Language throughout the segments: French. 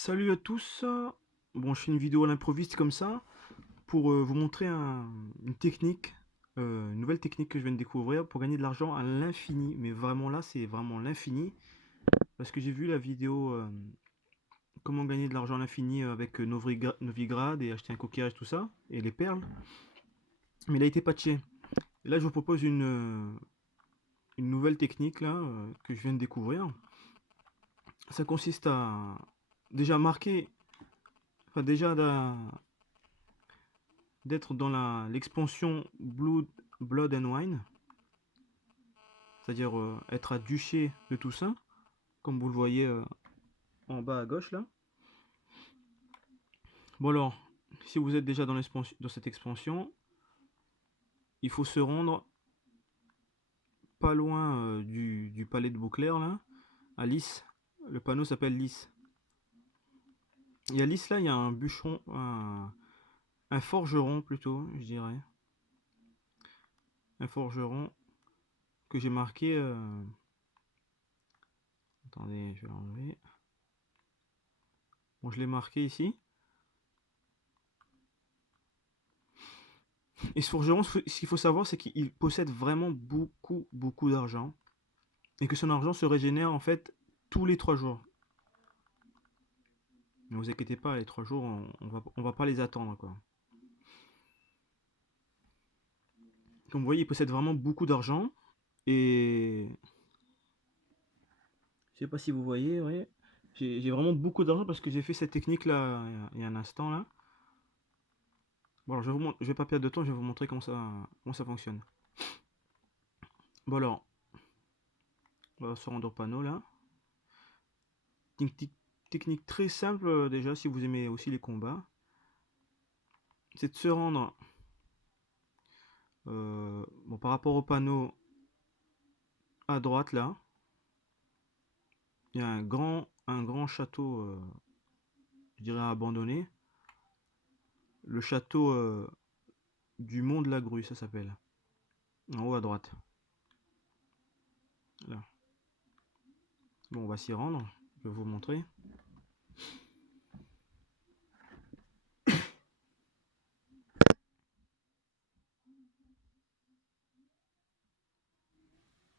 Salut à tous. Bon, je fais une vidéo à l'improviste comme ça pour vous montrer une technique, une nouvelle technique que je viens de découvrir pour gagner de l'argent à l'infini. Mais vraiment là, c'est vraiment l'infini parce que j'ai vu la vidéo comment gagner de l'argent à l'infini avec Novigrad et acheter un coquillage, tout ça, et les perles. Mais il a été patché. Et là, je vous propose une nouvelle technique là que je viens de découvrir. Ça consiste à déjà marquer, enfin déjà d'être dans l'expansion Blood and Wine, c'est-à-dire être à Duché de Toussaint, comme vous le voyez en bas à gauche là. Bon alors, si vous êtes déjà dans cette expansion, il faut se rendre pas loin du palais de Beauclerc là, à Lys. Le panneau s'appelle Lys. Et à Lys là, il y a un bûcheron, un forgeron plutôt, je dirais. Un forgeron que j'ai marqué. Attendez, je vais l'enlever. Bon, je l'ai marqué ici. Et ce forgeron, ce qu'il faut savoir, c'est qu'il possède vraiment beaucoup d'argent. Et que son argent se régénère en fait tous les 3 jours. Ne vous inquiétez pas, les 3 jours, on va pas les attendre, quoi. Comme vous voyez, il possède vraiment beaucoup d'argent. Et je sais pas si vous voyez, ouais. J'ai vraiment beaucoup d'argent parce que j'ai fait cette technique là il y a un instant là. Bon alors je vais pas perdre de temps, je vais vous montrer comment ça fonctionne. Bon alors, on va se rendre au panneau là. Technique très simple déjà si vous aimez aussi les combats. C'est de se rendre bon, par rapport au panneau à droite là. Il y a un grand château, je dirais abandonné. Le château du Mont de la Grue, ça s'appelle. En haut à droite. Là. Bon, on va s'y rendre. Je vais vous montrer.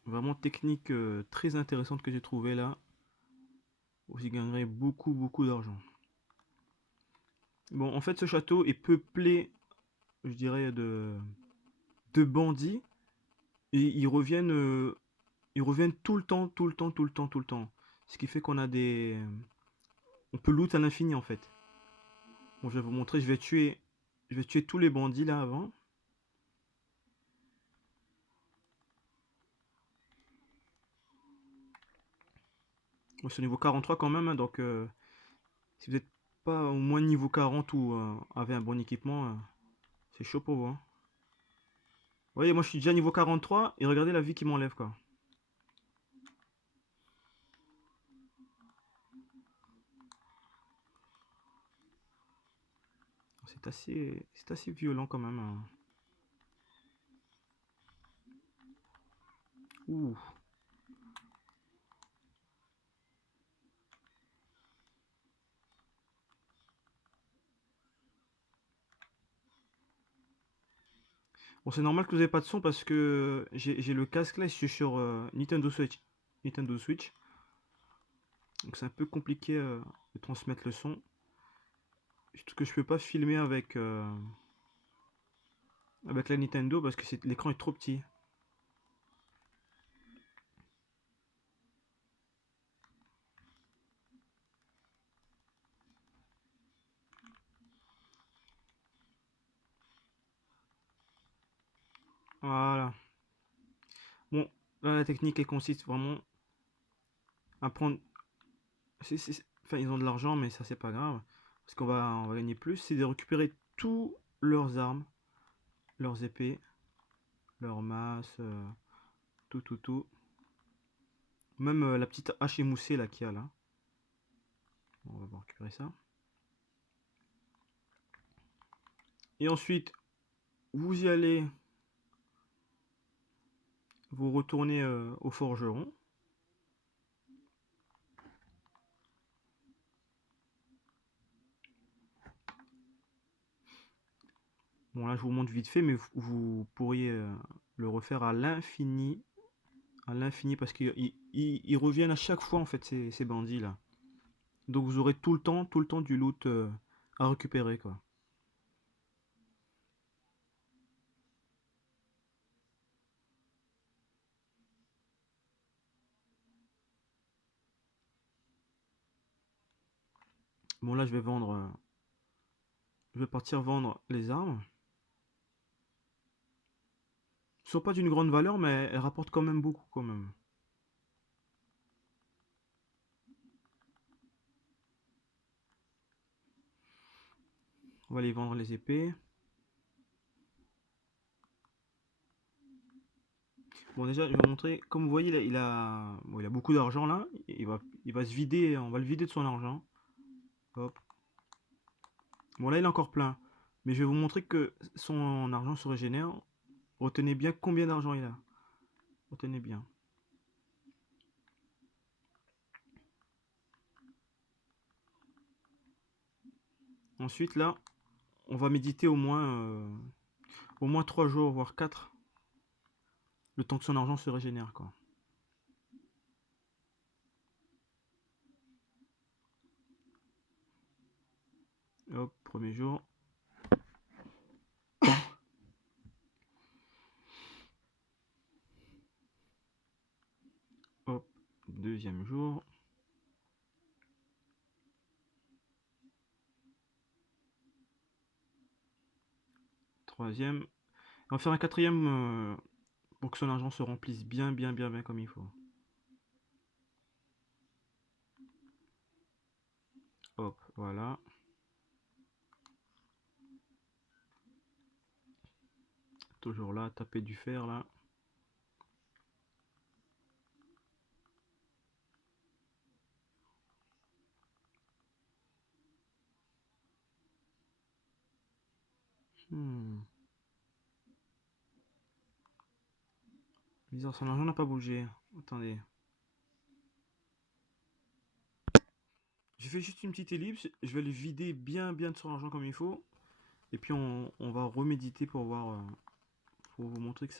Vraiment technique très intéressante que j'ai trouvée là. Vous y gagnerez beaucoup d'argent. Bon, en fait, ce château est peuplé, je dirais, de bandits. Et ils reviennent tout le temps, tout le temps. Ce qui fait qu'on a des... On peut loot à l'infini en fait. Bon, je vais vous montrer, je vais tuer tous les bandits là avant. Bon, c'est au niveau 43 quand même, hein, donc si vous n'êtes pas au moins niveau 40 ou avez un bon équipement, c'est chaud pour vous. Hein. Vous voyez, moi je suis déjà niveau 43 et regardez la vie qui m'enlève quoi. C'est assez violent quand même. Hein. Ouh. Bon, c'est normal que vous n'avez pas de son parce que j'ai le casque là, je suis sur Nintendo Switch. Nintendo Switch. Donc c'est un peu compliqué de transmettre le son. Surtout que je peux pas filmer avec la Nintendo parce que l'écran est trop petit. Voilà. Bon, là la technique elle consiste vraiment à prendre. Enfin, ils ont de l'argent, mais ça c'est pas grave. Parce on va gagner plus. C'est de récupérer tous leurs armes, leurs épées, leurs masses, tout. Même la petite hache émoussée là qu'il y a là. Bon, on va récupérer ça. Et ensuite, vous y allez, vous retournez au forgeron. Bon, là, je vous montre vite fait, mais vous pourriez le refaire à l'infini, parce qu'ils reviennent à chaque fois, en fait, ces bandits là. Donc vous aurez tout le temps du loot à récupérer, quoi. Bon, là, je vais partir vendre les armes. Elles sont pas d'une grande valeur, mais elles rapportent quand même beaucoup, quand même. On va aller vendre les épées. Bon, déjà, je vais vous montrer. Comme vous voyez, bon, il a beaucoup d'argent là. Il va se vider. On va le vider de son argent. Hop. Bon, là, il est encore plein. Mais je vais vous montrer que son argent se régénère. Retenez bien combien d'argent il a. Retenez bien. Ensuite, là, on va méditer au moins 3 jours, voire 4. Le temps que son argent se régénère, quoi. Hop, premier jour. Hop, deuxième jour. Troisième. On va faire un quatrième pour que son argent se remplisse bien comme il faut. Hop, voilà. Toujours là, taper du fer là. Hmm. Bizarre, son argent n'a pas bougé. Attendez. J'ai fait juste une petite ellipse. Je vais le vider bien de son argent comme il faut. Et puis on va reméditer pour voir, pour vous montrer que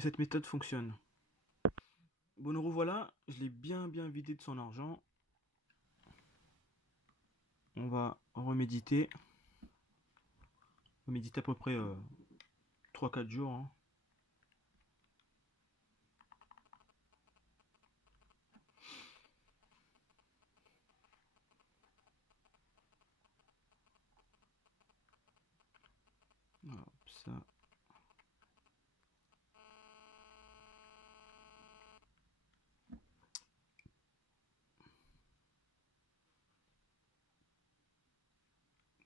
cette méthode fonctionne. Bon, nous revoilà. Je l'ai bien vidé de son argent. On va reméditer. On va méditer à peu près 3-4 jours, hein. Hop, ça.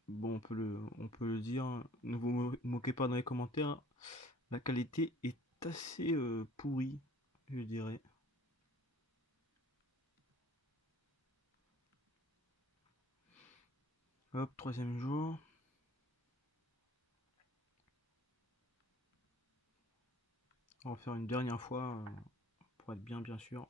Bon, on peut le dire, ne vous moquez pas dans les commentaires, la qualité est assez pourrie, je dirais. Hop, troisième jour. On va faire une dernière fois pour être bien sûr.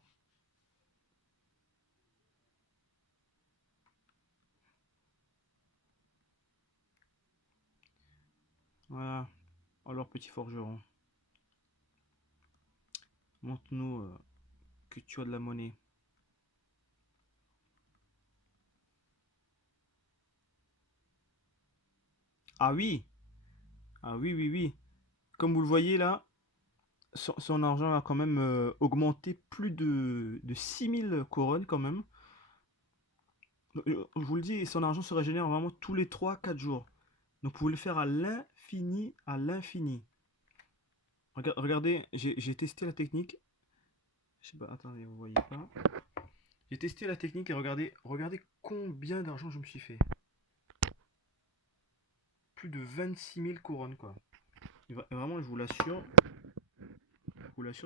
Voilà, alors petit forgeron, montre-nous que tu as de la monnaie. Ah oui, ah oui. Comme vous le voyez là, son argent a quand même augmenté plus de 6000 couronnes quand même. Je vous le dis, son argent se régénère vraiment tous les 3-4 jours. Donc vous pouvez le faire à l'infini, à l'infini. Regardez, j'ai testé la technique. Je sais pas, attendez, vous voyez pas. J'ai testé la technique et regardez combien d'argent je me suis fait. Plus de 26 000 couronnes, quoi. Et vraiment, je vous l'assure,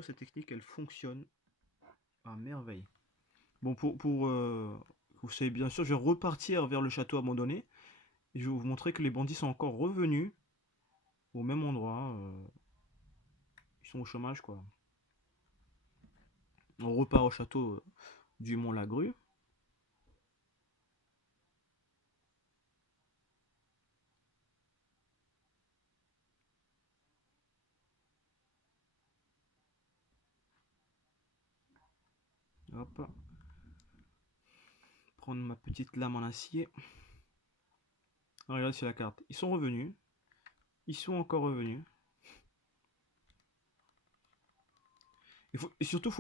cette technique, elle fonctionne à merveille. Bon, vous savez bien sûr, je vais repartir vers le château abandonné. Et je vais vous montrer que les bandits sont encore revenus au même endroit. Ils sont au chômage, quoi. On repart au château du Mont-Lagru. Hop. Prendre ma petite lame en acier. Regardez sur la carte. Ils sont revenus. Ils sont encore revenus. Et surtout,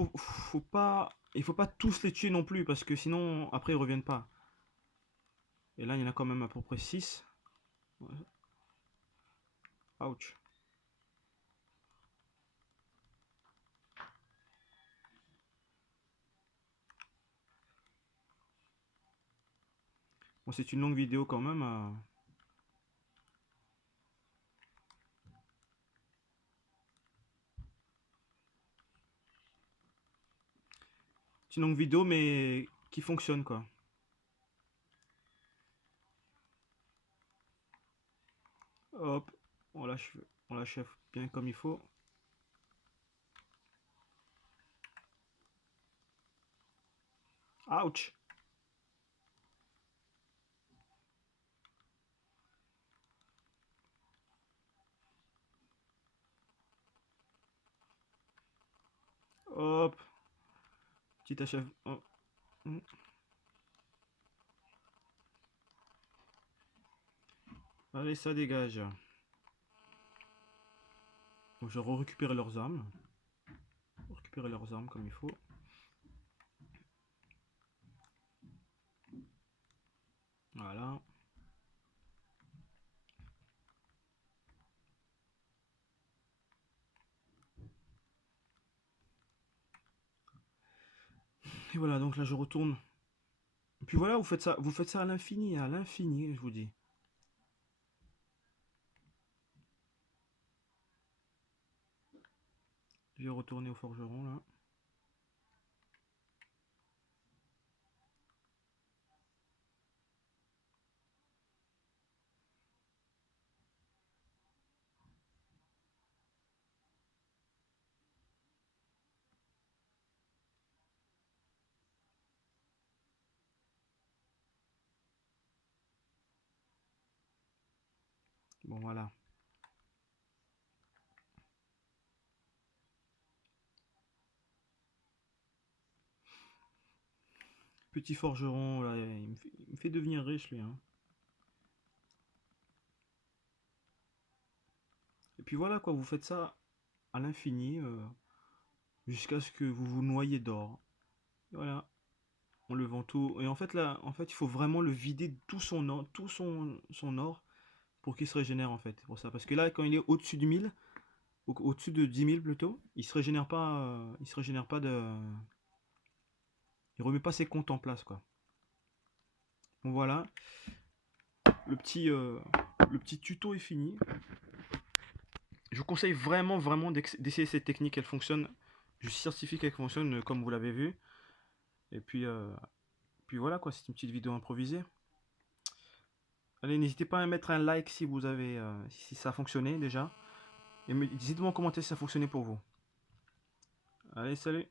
il faut pas tous les tuer non plus, parce que sinon, après, ils reviennent pas. Et là, il y en a quand même à peu près 6. Ouch. Bon, c'est une longue vidéo quand même. C'est une longue vidéo, mais qui fonctionne, quoi. Hop, on l'achève bien comme il faut. Ouch. Hop. Petit achève. Oh. Allez, ça dégage. Donc, je récupérer leurs armes. Récupérer leurs armes comme il faut. Voilà. Et voilà, donc là je retourne. Et puis voilà, vous faites ça à l'infini, je vous dis. Je vais retourner au forgeron là. Bon voilà. Petit forgeron, là, il me fait devenir riche lui. Hein. Et puis voilà quoi, vous faites ça à l'infini jusqu'à ce que vous vous noyez d'or. Voilà, en levant tout. Et en fait là, il faut vraiment le vider de tout son or, son or pour qu'il se régénère en fait. Pour ça, parce que là, quand il est au-dessus du 1000, au-dessus de 10 000 plutôt, il se régénère pas de, il remet pas ses comptes en place quoi. Bon voilà, le petit tuto est fini. Je vous conseille vraiment d'essayer cette technique, elle fonctionne. Je suis certifié qu'elle fonctionne comme vous l'avez vu. Et puis voilà quoi, c'est une petite vidéo improvisée. Allez, n'hésitez pas à mettre un like si vous avez, si ça a fonctionné déjà. Et dites-moi en commentaire si ça a fonctionné pour vous. Allez, salut!